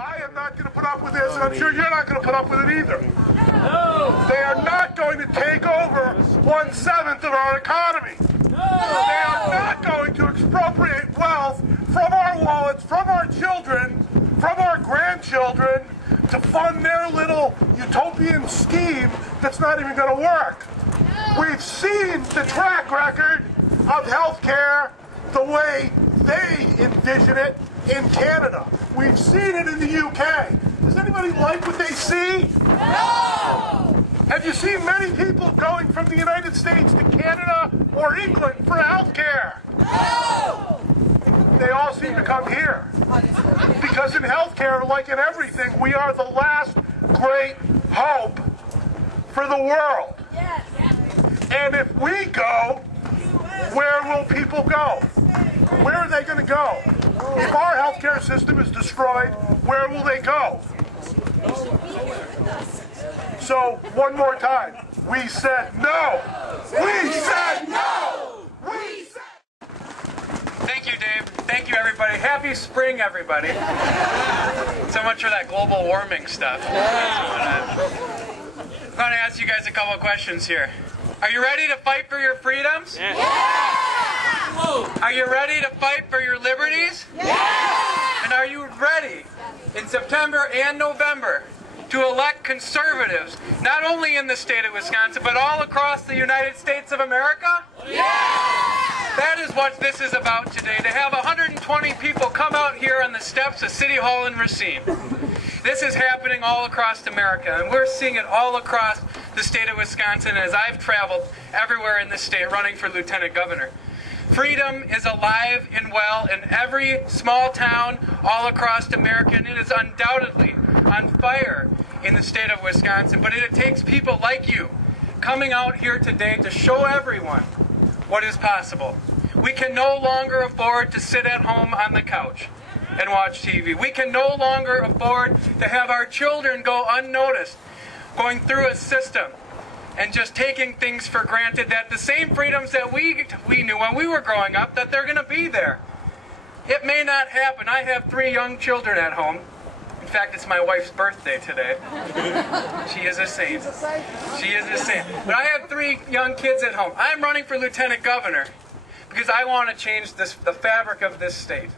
I am not going to put up with this, and I'm sure you're not going to put up with it either. No. They are not going to take over 1/7 of our economy. No. They are not going to expropriate wealth from our wallets, from our children, from our grandchildren, to fund their little utopian scheme that's not even going to work. We've seen the track record of health care the way they envision it in Canada. We've seen it in the UK. Does anybody like what they see? No! Have you seen many people going from the United States to Canada or England for health care? No! They all seem to come here. Because in health care, like in everything, we are the last great hope for the world. Yes. And if we go, where will people go? Where are they going to go? If our healthcare system is destroyed, where will they go? So, one more time. We said no. We said no. We said. Thank you, Dave. Thank you, everybody. Happy spring, everybody. So much for that global warming stuff. I'm going to ask you guys a couple of questions here. Are you ready to fight for your freedoms? Yeah. Are you ready to fight for your liberties? Yeah. And are you ready in September and November to elect conservatives, not only in the state of Wisconsin, but all across the United States of America? Yeah. That is what this is about today, to have 120 people come out here on the steps of City Hall in Racine. This is happening all across America, and we're seeing it all across the state of Wisconsin as I've traveled everywhere in this state running for lieutenant governor. Freedom is alive and well in every small town all across America, and it is undoubtedly on fire in the state of Wisconsin. But it takes people like you coming out here today to show everyone what is possible. We can no longer afford to sit at home on the couch and watch TV. We can no longer afford to have our children go unnoticed, going through a system and just taking things for granted, that the same freedoms that we knew when we were growing up, that they're going to be there. It may not happen. I have 3 young children at home. In fact, it's my wife's birthday today. She is a saint. She is a saint. But I have 3 young kids at home. I'm running for lieutenant governor because I want to change the fabric of this state.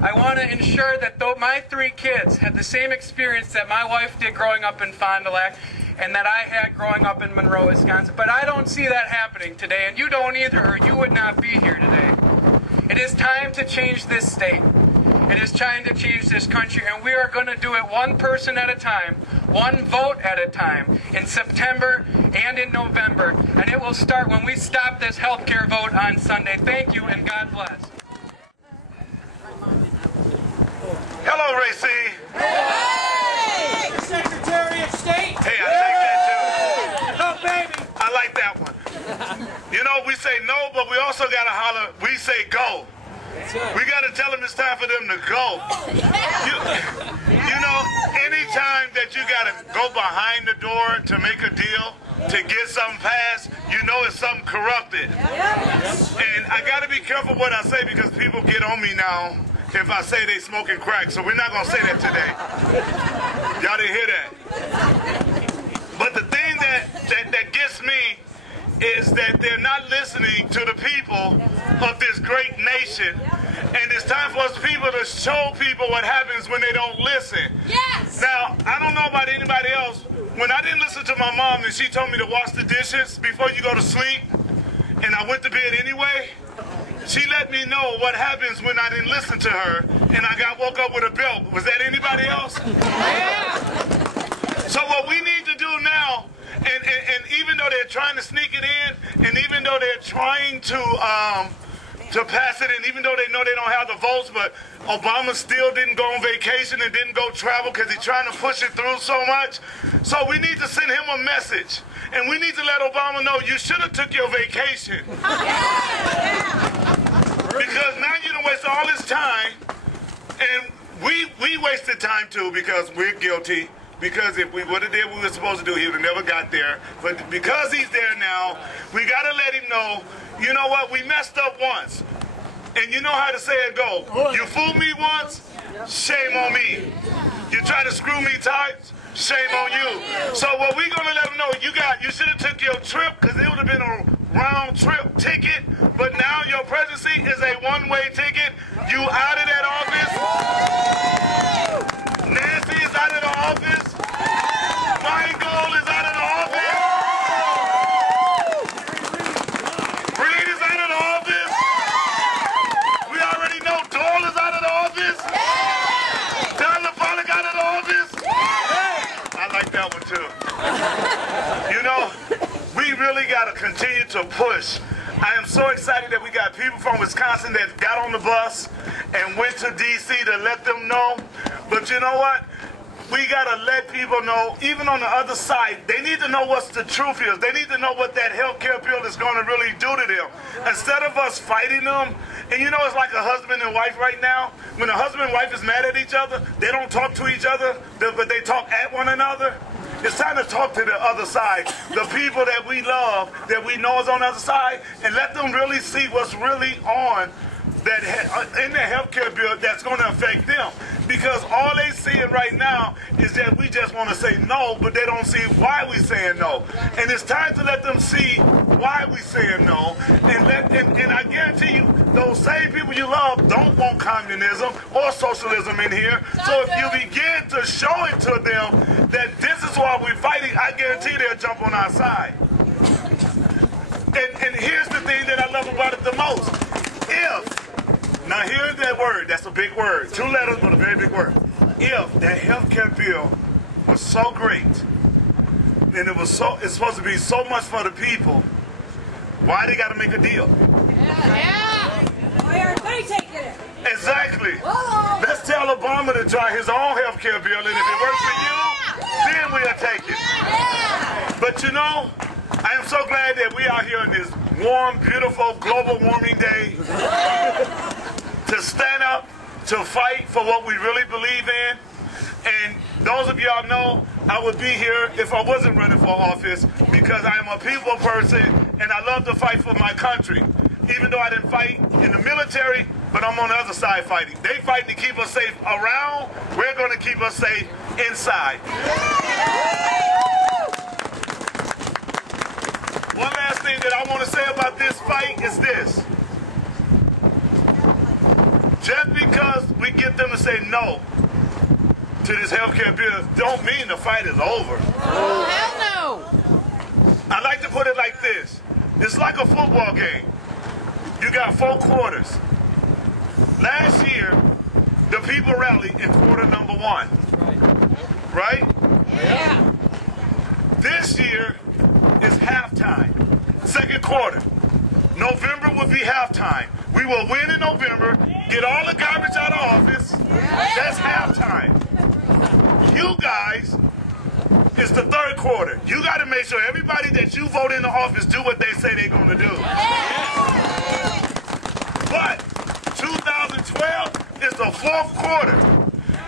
I want to ensure that though my 3 kids had the same experience that my wife did growing up in Fond du Lac and that I had growing up in Monroe, Wisconsin. But I don't see that happening today, and you don't either, or you would not be here today. It is time to change this state. It is time to change this country, and we are going to do it one person at a time, one vote at a time, in September and in November. And it will start when we stop this health care vote on Sunday. Thank you, and God bless. Hello, Racine. Hey! The Secretary of State. Hey, I take that too. Oh, baby. I like that one. You know, we say no, but we also got to holler, we say go. We got to tell them it's time for them to go. You know, anytime that you got to go behind the door to make a deal, to get something passed, you know it's something corrupted. And I got to be careful what I say because people get on me now if I say they smoking crack, so we're not going to say that today. Y'all didn't hear that. But the thing that gets me is that they're not listening to the people of this great nation. And it's time for us people to show people what happens when they don't listen. Yes! Now, I don't know about anybody else. When I didn't listen to my mom and she told me to wash the dishes before you go to sleep, and I went to bed anyway, she let me know what happens when I didn't listen to her and I got woke up with a belt. Was that anybody else? Yeah. So what we need to do now, and even though they're trying to sneak it in, and even though they're trying to pass it, and even though they know they don't have the votes, but Obama still didn't go on vacation and didn't go travel because he's trying to push it through so much. So we need to send him a message. And we need to let Obama know you should have took your vacation. Because now you done wasted all this time, and we wasted time too because we're guilty. Because if we would have did what we were supposed to do, he would have never got there. But because he's there now, we got to let him know, you know what, we messed up once. And you know how to say it go. You fooled me once, shame on me. You try to screw me tight, shame on you. So what we gonna let them know, you should have took your trip, because it would have been a round trip ticket, but now your presidency is a one-way ticket. You out of that office. Nancy is out of the office. Michael is out of the office. Reed is out of the office. We already know Doyle is out of the office. Tyler Pollack out of the office. I like that one too. You know, we really got to continue to push. I am so excited that we got people from Wisconsin that got on the bus and went to D.C. to let them know. But you know what? We got to let people know, even on the other side, they need to know what the truth is. They need to know what that health care bill is going to really do to them. Instead of us fighting them, and you know it's like a husband and wife right now. When a husband and wife is mad at each other, they don't talk to each other, but they talk at one another. It's time to talk to the other side, the people that we love, that we know is on the other side, and let them really see what's really on that in the health care bill that's going to affect them. Because all they seeing right now is that we just want to say no, but they don't see why we saying no. And it's time to let them see why we saying no. And I guarantee you, those same people you love don't want communism or socialism in here. So if you begin to show it to them that this is why we're fighting, I guarantee they'll jump on our side. And here's the thing that I love about it the most. Now here's that word, that's a big word. 2 letters, but a very big word. If that health care bill was so great, and it's supposed to be so much for the people, why they got to make a deal? Yeah. Why aren't they taking it? Exactly. Whoa. Let's tell Obama to try his own health care bill, and if it works for you, then we'll take it. Yeah. But you know, I am so glad that we are here on this warm, beautiful, global warming day to stand up, to fight for what we really believe in. And those of y'all know I would be here if I wasn't running for office, because I am a people person and I love to fight for my country. Even though I didn't fight in the military, but I'm on the other side fighting. They fighting to keep us safe around, we're going to keep us safe inside. One last thing that I want to say about this fight is this. Just because we get them to say no to this health care bill don't mean the fight is over. Oh, hell no. I like to put it like this. It's like a football game. You got 4 quarters. Last year, the people rallied in quarter number 1. Right? Yeah. This year is halftime. Second quarter. November will be halftime. We will win in November, get all the garbage out of office. That's halftime. You guys is the third quarter. You got to make sure everybody that you vote into office do what they say they're going to do. But 2012 is the 4th quarter,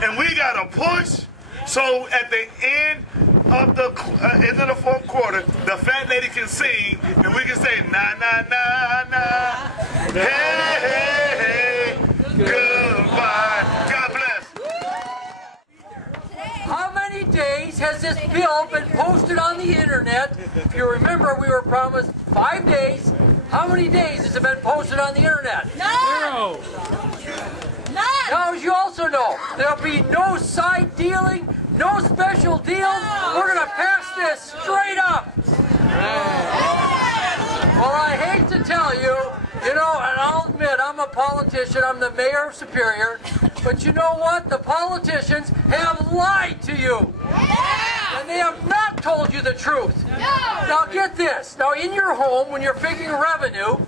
and we got to push. So at the end of the 4th quarter, the fat lady can sing, and we can say na na na na, hey hey hey, goodbye. God bless. How many days has this bill been posted on the internet? If you remember, we were promised 5 days. How many days has it been posted on the internet? None. Now, as you also know, there'll be no side dealing, no special deals. We're going to pass this straight up. Well, I hate to tell you, and I'll admit, I'm a politician, I'm the mayor of Superior, but you know what? The politicians have lied to you. And they have not told you the truth. Now get this. Now in your home, when you're figuring revenue,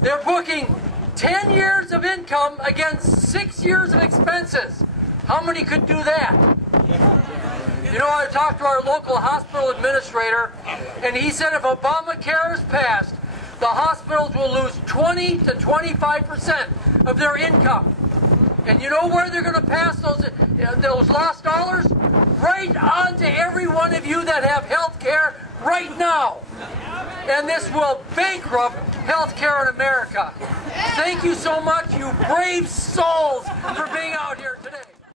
they're booking 10 years of income against 6 years of expenses. How many could do that? You know, I talked to our local hospital administrator, and he said if Obamacare is passed, the hospitals will lose 20 to 25% of their income. And you know where they're going to pass those lost dollars? Right on to every one of you that have health care right now. And this will bankrupt health care in America. Thank you so much, you brave souls, for being out here.